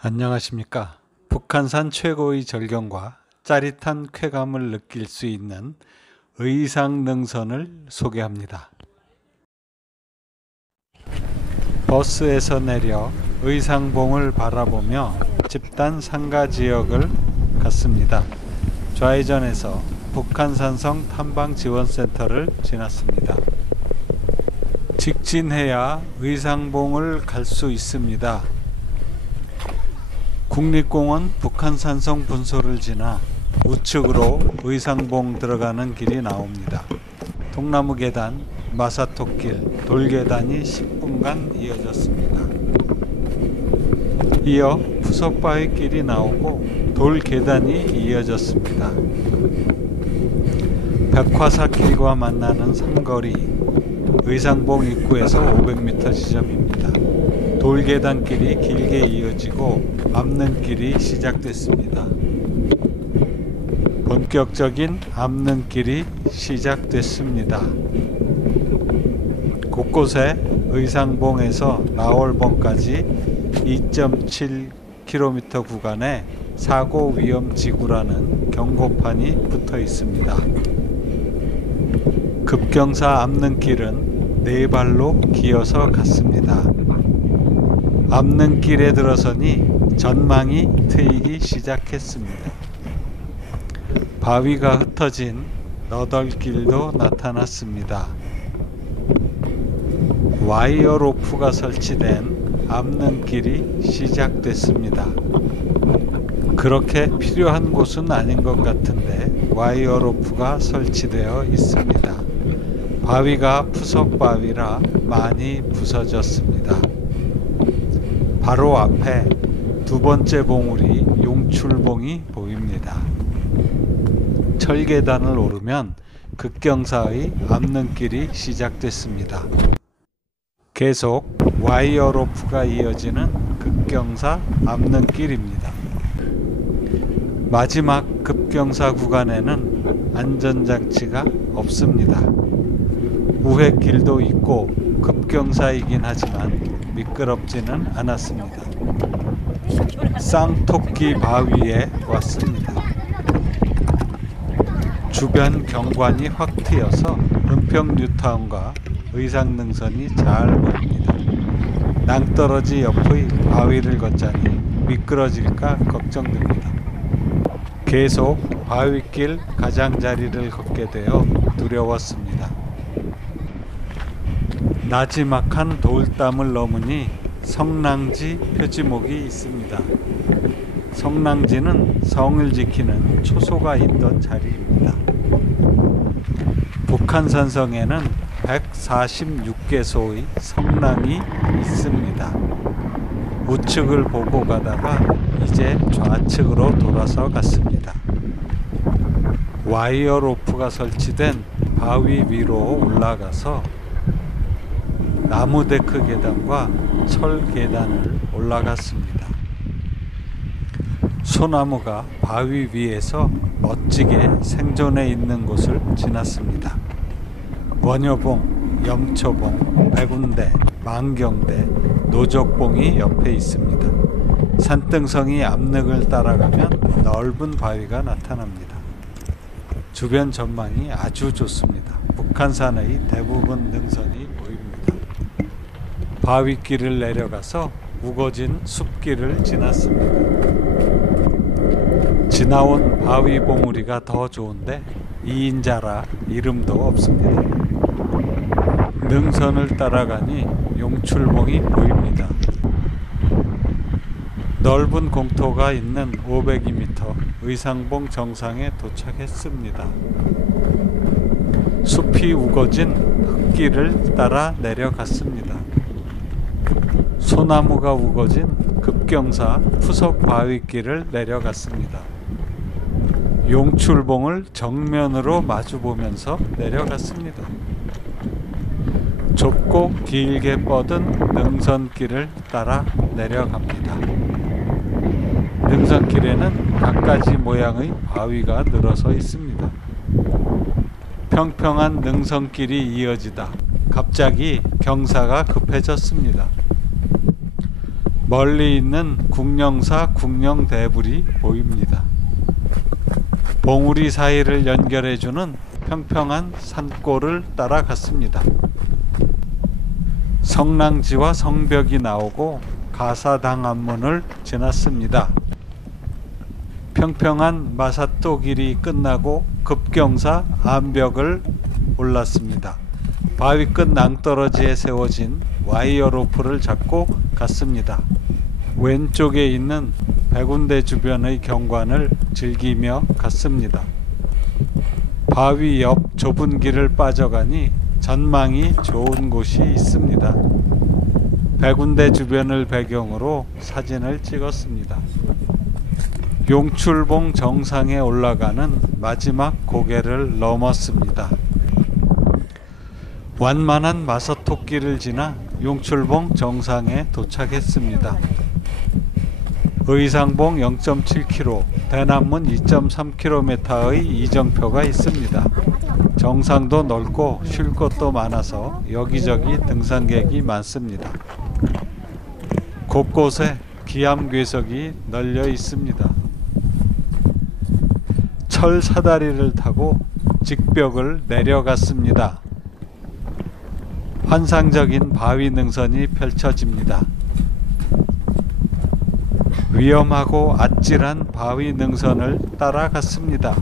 안녕하십니까. 북한산 최고의 절경과 짜릿한 쾌감을 느낄 수 있는 의상능선을 소개합니다. 버스에서 내려 의상봉을 바라보며 집단 상가 지역을 갔습니다. 좌회전해서 북한산성 탐방지원센터를 지났습니다. 직진해야 의상봉을 갈 수 있습니다. 국립공원 북한산성 분소를 지나 우측으로 의상봉 들어가는 길이 나옵니다. 통나무 계단, 마사토길, 돌계단이 10분간 이어졌습니다. 이어 푸석바위 길이 나오고 돌계단이 이어졌습니다. 백화사길과 만나는 삼거리, 의상봉 입구에서 500m 지점입니다. 돌계단길이 길게 이어지고 암릉길이 시작됐습니다. 본격적인 암릉길이 시작됐습니다. 곳곳에 의상봉에서 나월봉까지 2.7km 구간에 사고 위험 지구라는 경고판이 붙어 있습니다. 급경사 암릉길은 네 발로 기어서 갔습니다. 암릉길에 들어서니 전망이 트이기 시작했습니다. 바위가 흩어진 너덜길도 나타났습니다. 와이어 로프가 설치된 암릉길이 시작됐습니다. 그렇게 필요한 곳은 아닌 것 같은데 와이어 로프가 설치되어 있습니다. 바위가 푸석바위라 많이 부서졌습니다. 바로 앞에 두 번째 봉우리 용출봉이 보입니다. 철계단을 오르면 급경사의 암릉길이 시작됐습니다. 계속 와이어 로프가 이어지는 급경사 암릉길입니다. 마지막 급경사 구간에는 안전장치가 없습니다. 우회길도 있고 급경사이긴 하지만 미끄럽지는 않았습니다. 쌍토끼 바위에 왔습니다. 주변 경관이 확 트여서 은평 뉴타운과 의상능선이 잘 보입니다. 낭떠러지 옆의 바위를 걷자니 미끄러질까 걱정됩니다. 계속 바위길 가장자리를 걷게 되어 두려웠습니다. 나지막한 돌담을 넘으니 성랑지 표지목이 있습니다. 성랑지는 성을 지키는 초소가 있던 자리입니다. 북한산성에는 146개소의 성랑이 있습니다. 우측을 보고 가다가 이제 좌측으로 돌아서 갔습니다. 와이어 로프가 설치된 바위 위로 올라가서 나무 데크 계단과 철 계단을 올라갔습니다. 소나무가 바위 위에서 멋지게 생존해 있는 곳을 지났습니다. 원효봉, 염초봉, 백운대, 만경대, 노적봉이 옆에 있습니다. 산등성이 암릉을 따라가면 넓은 바위가 나타납니다. 주변 전망이 아주 좋습니다. 북한산의 대부분 능선이 보입니다. 바위길을 내려가서 우거진 숲길을 지났습니다. 지나온 바위 봉우리가 더 좋은데 2인자라 이름도 없습니다. 능선을 따라가니 용출봉이 보입니다. 넓은 공터가 있는 502m 의상봉 정상에 도착했습니다. 숲이 우거진 흙길을 따라 내려갔습니다. 소나무가 우거진 급경사 푸석 바위길을 내려갔습니다. 용출봉을 정면으로 마주보면서 내려갔습니다. 좁고 길게 뻗은 능선길을 따라 내려갑니다. 능선길에는 갖가지 모양의 바위가 늘어서 있습니다. 평평한 능선길이 이어지다 갑자기 경사가 급해졌습니다. 멀리 있는 국령사 국령대불이 보입니다. 봉우리 사이를 연결해주는 평평한 산골을 따라갔습니다. 성랑지와 성벽이 나오고 가사당 앞문을 지났습니다. 평평한 마사토 길이 끝나고 급경사 암벽을 올랐습니다. 바위 끝 낭떠러지에 세워진 와이어 로프를 잡고 갔습니다. 왼쪽에 있는 백운대 주변의 경관을 즐기며 갔습니다. 바위 옆 좁은 길을 빠져가니 전망이 좋은 곳이 있습니다. 백운대 주변을 배경으로 사진을 찍었습니다. 용출봉 정상에 올라가는 마지막 고개를 넘었습니다. 완만한 마사토길을 지나 용출봉 정상에 도착했습니다. 의상봉 0.7km, 대남문 2.3km의 이정표가 있습니다. 정상도 넓고 쉴 곳도 많아서 여기저기 등산객이 많습니다. 곳곳에 기암괴석이 널려 있습니다. 철 사다리를 타고 직벽을 내려갔습니다. 환상적인 바위 능선이 펼쳐집니다. 위험하고 아찔한 바위 능선을 따라갔습니다.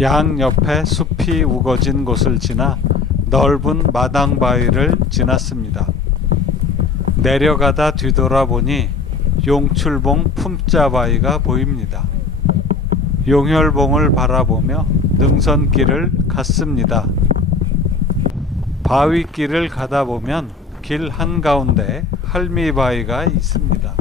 양옆에 숲이 우거진 곳을 지나 넓은 마당 바위를 지났습니다. 내려가다 뒤돌아보니 용출봉 품자바위가 보입니다. 용혈봉을 바라보며 능선길을 갔습니다. 바위길을 가다 보면 길 한가운데 할미바위가 있습니다.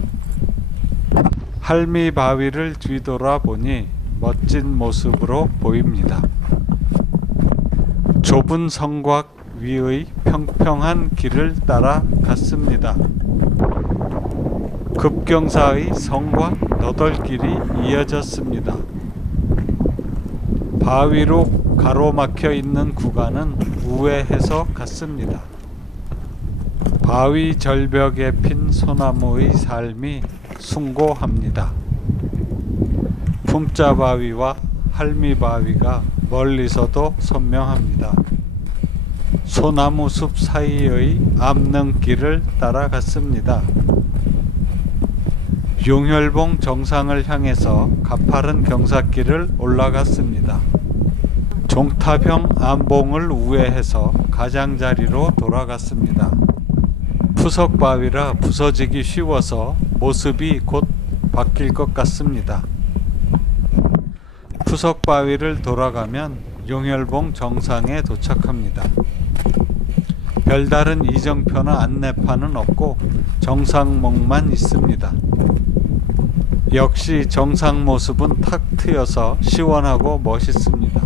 할미바위를 뒤돌아보니 멋진 모습으로 보입니다. 좁은 성곽 위의 평평한 길을 따라 갔습니다. 급경사의 성곽 너덜길이 이어졌습니다. 바위로 가로막혀 있는 구간은 우회해서 갔습니다. 바위 절벽에 핀 소나무의 삶이 숭고합니다. 품자바위와 할미바위가 멀리서도 선명합니다. 소나무 숲 사이의 암릉길을 따라갔습니다. 용혈봉 정상을 향해서 가파른 경사길을 올라갔습니다. 종탑형 암봉을 우회해서 가장자리로 돌아갔습니다. 푸석바위라 부서지기 쉬워서 모습이 곧 바뀔 것 같습니다. 푸석바위를 돌아가면 용혈봉 정상에 도착합니다. 별다른 이정표나 안내판은 없고 정상목만 있습니다. 역시 정상 모습은 탁 트여서 시원하고 멋있습니다.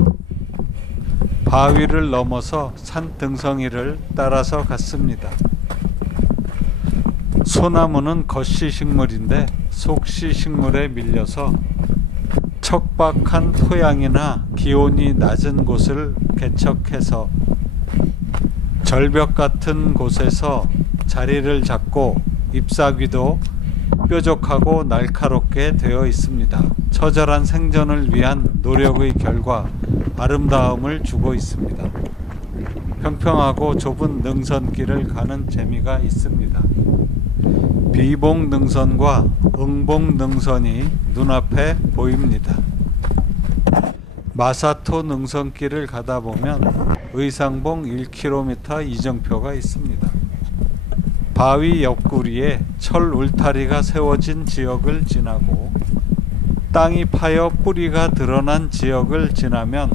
바위를 넘어서 산 등성이를 따라서 갔습니다. 소나무는 겉시식물인데 속시식물에 밀려서 척박한 토양이나 기온이 낮은 곳을 개척해서 절벽 같은 곳에서 자리를 잡고 잎사귀도 뾰족하고 날카롭게 되어 있습니다. 처절한 생존을 위한 노력의 결과 아름다움을 주고 있습니다. 평평하고 좁은 능선길을 가는 재미가 있습니다. 비봉 능선과 응봉 능선이 눈앞에 보입니다. 마사토 능선길을 가다 보면 의상봉 1km 이정표가 있습니다. 바위 옆구리에 철 울타리가 세워진 지역을 지나고 땅이 파여 뿌리가 드러난 지역을 지나면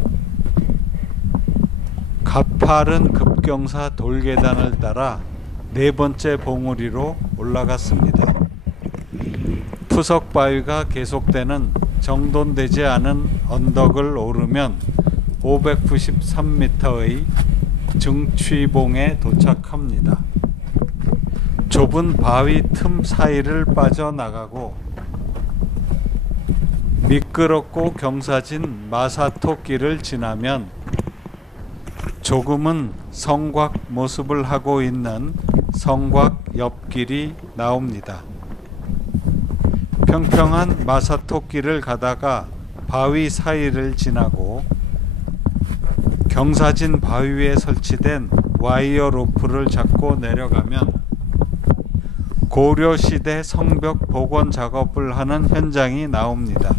가파른 급경사 돌계단을 따라 네 번째 봉우리로 올라갔습니다. 푸석바위가 계속되는 정돈되지 않은 언덕을 오르면 593m의 증취봉에 도착합니다. 좁은 바위 틈 사이를 빠져나가고 미끄럽고 경사진 마사토 길을 지나면 조금은 성곽 모습을 하고 있는 성곽 옆길이 나옵니다. 평평한 마사토길을 가다가 바위 사이를 지나고 경사진 바위 위에 설치된 와이어 로프를 잡고 내려가면 고려시대 성벽 복원 작업을 하는 현장이 나옵니다.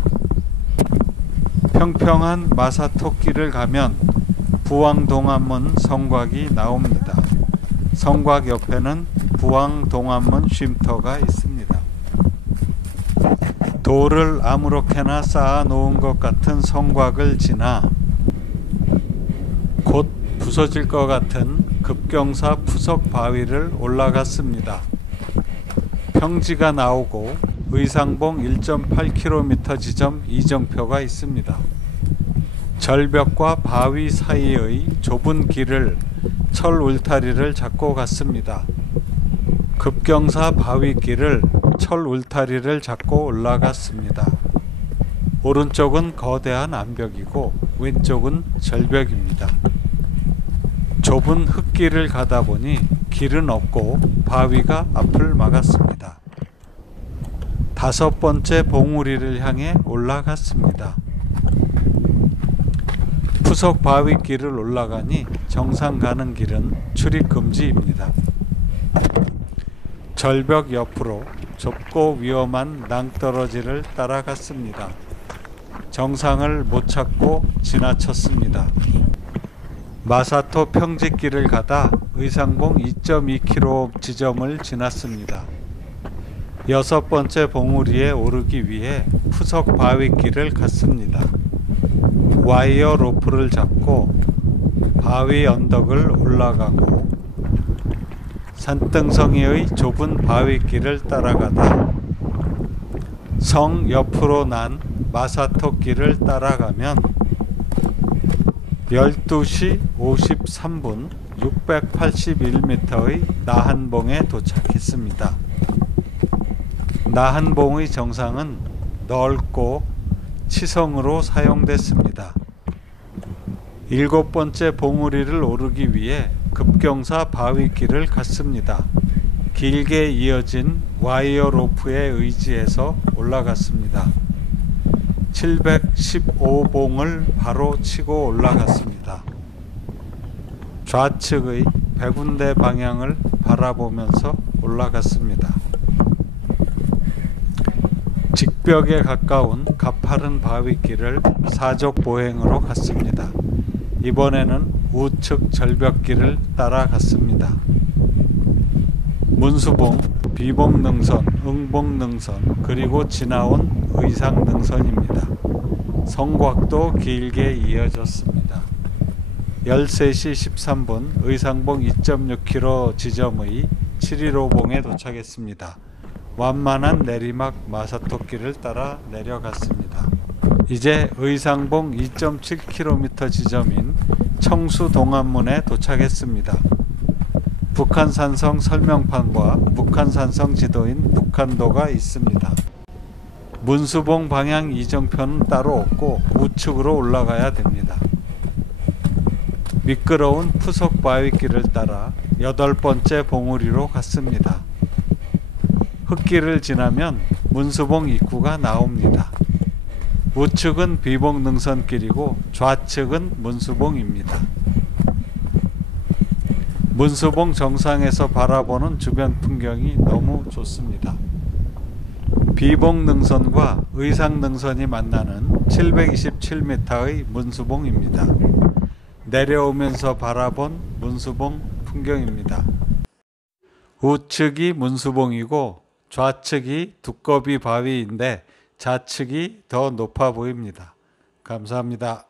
평평한 마사토길을 가면 부왕동안문 성곽이 나옵니다. 성곽 옆에는 부왕동안문 쉼터가 있습니다. 돌을 아무렇게나 쌓아 놓은 것 같은 성곽을 지나 곧 부서질 것 같은 급경사 푸석 바위를 올라갔습니다. 평지가 나오고 의상봉 1.8km 지점 이정표가 있습니다. 절벽과 바위 사이의 좁은 길을 철 울타리를 잡고 갔습니다. 급경사 바위길을 철 울타리를 잡고 올라갔습니다. 오른쪽은 거대한 암벽이고 왼쪽은 절벽입니다. 좁은 흙길을 가다 보니 길은 없고 바위가 앞을 막았습니다. 5번째 봉우리를 향해 올라갔습니다. 푸석 바위길을 올라가니 정상 가는 길은 출입금지입니다. 절벽 옆으로 좁고 위험한 낭떠러지를 따라갔습니다. 정상을 못 찾고 지나쳤습니다. 마사토 평지길을 가다 의상봉 2.2km 지점을 지났습니다. 6번째 봉우리에 오르기 위해 푸석 바위길을 갔습니다. 와이어 로프를 잡고 바위 언덕을 올라가고 산등성이의 좁은 바위길을 따라가다 성 옆으로 난 마사토 길을 따라가면 12시 53분 681m의 나한봉에 도착했습니다. 나한봉의 정상은 넓고 치성으로 사용됐습니다. 7번째 봉우리를 오르기 위해 급경사 바위길을 갔습니다. 길게 이어진 와이어 로프에 의지해서 올라갔습니다. 715봉을 바로 치고 올라갔습니다. 좌측의 백운대 방향을 바라보면서 올라갔습니다. 직벽에 가까운 가파른 바위길을 사족 보행으로 갔습니다. 이번에는 우측 절벽길을 따라갔습니다. 문수봉, 비봉능선, 응봉능선, 그리고 지나온 의상능선입니다. 성곽도 길게 이어졌습니다. 13시 13분 의상봉 2.6km 지점의 715봉에 도착했습니다. 완만한 내리막 마사토길을 따라 내려갔습니다. 이제 의상봉 2.7km 지점인 청수동안문에 도착했습니다. 북한산성 설명판과 북한산성 지도인 북한도가 있습니다. 문수봉 방향 이정표는 따로 없고 우측으로 올라가야 됩니다. 미끄러운 푸석 바위길을 따라 8번째 봉우리로 갔습니다. 흙길을 지나면 문수봉 입구가 나옵니다. 우측은 비봉능선길이고 좌측은 문수봉입니다. 문수봉 정상에서 바라보는 주변 풍경이 너무 좋습니다. 비봉능선과 의상능선이 만나는 727m의 문수봉입니다. 내려오면서 바라본 문수봉 풍경입니다. 우측이 문수봉이고 좌측이 두꺼비 바위인데 좌측이 더 높아 보입니다. 감사합니다.